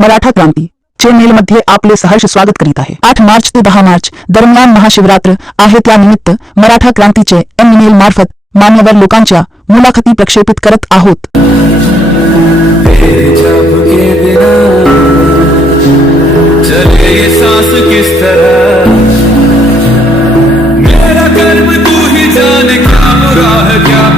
मराठा क्रांती चेन्नई मध्ये आपले सहर्ष स्वागत करीत आहे. आठ मार्च ते दहा मार्च दरम्यान महाशिवरात्र आहे त्यानिमित्त मराठा क्रांतीचे एम मेल मार्फत मान्यवर लोकांच्या मुलाखती प्रक्षेपित करत आहोत. जब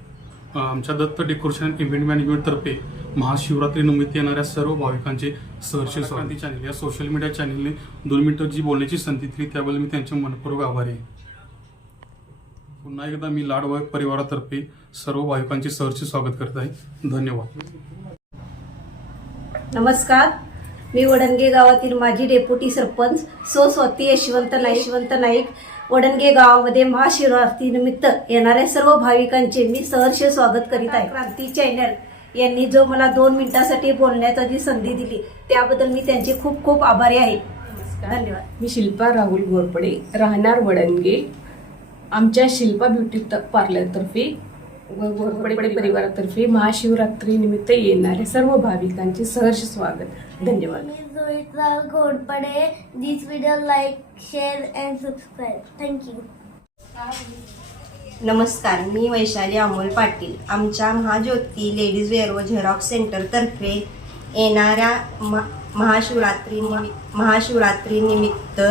आमच्या दत्त डेकोरेशन इव्हेंट मॅनेजमेंटतर्फे महाशिवरात्री निमित्त येणाऱ्या सर्व भाविकांचे सहर्ष क्रांती चॅनल या सोशल मीडिया चॅनलने दोन मिनिटं जी बोलण्याची संधी दिली त्याबद्दल मी त्यांचे मनपूर्वक आभारी आहे. पुन्हा एकदा मी लाड वाय परिवारातर्फे सर्व भाविकांचे सहर्ष स्वागत करत आहे. धन्यवाद. नमस्कार. मी वडणगे गावातील माजी डेप्युटी सरपंच सो स्वाती यशवंत नाईक यशवंत नाईक वडणगे गावामध्ये महाशिवरात्रीनिमित्त येणाऱ्या सर्व भाविकांचे मी सहर्ष स्वागत करीत आहे. क्रांती चॅनल यांनी जो मला दोन मिनिटासाठी बोलण्याचा जी संधी दिली त्याबद्दल मी त्यांचे खूप खूप आभारी आहे. धन्यवाद. मी शिल्पा राहुल घोरपडे राहणार वडणगे आमच्या शिल्पा ब्युटी पार्लरतर्फे व घोरपडे परिवारातर्फे महाशिवरात्री निमित्त येणाऱ्या सर्व भाविकांचे सहर्ष स्वागत धन्यवाद. This video like, share and subscribe. Thank you. नमस्कार मी वैशाली अमोल पाटील आमच्या महाज्योती लेडीज वेअर व झेरॉक्स सेंटरतर्फे येणाऱ्या महाशिवरात्री महाशिवरात्री निमित्त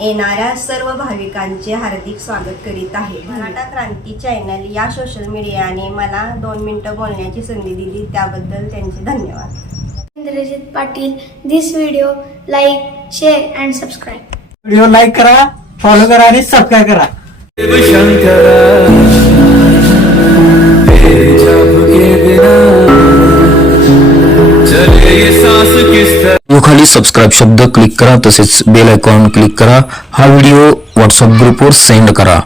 येणाऱ्या सर्व भाविकांचे हार्दिक स्वागत करीत आहे मराठा क्रांती चॅनल या सोशल मीडियाने मला दोन मिनिटं बोलण्याची संधी दिली त्याबद्दल त्यांचे धन्यवाद Indrajit Patil. This video like, share and subscribe. Video like करा फॉलो करा आणि सबस्क्राईब करा खाली सबस्क्राईब शब्द क्लिक करा तसेच बेल आयकॉन क्लिक करा. हा व्हिडिओ व्हॉट्सअप ग्रुपवर सेंड करा.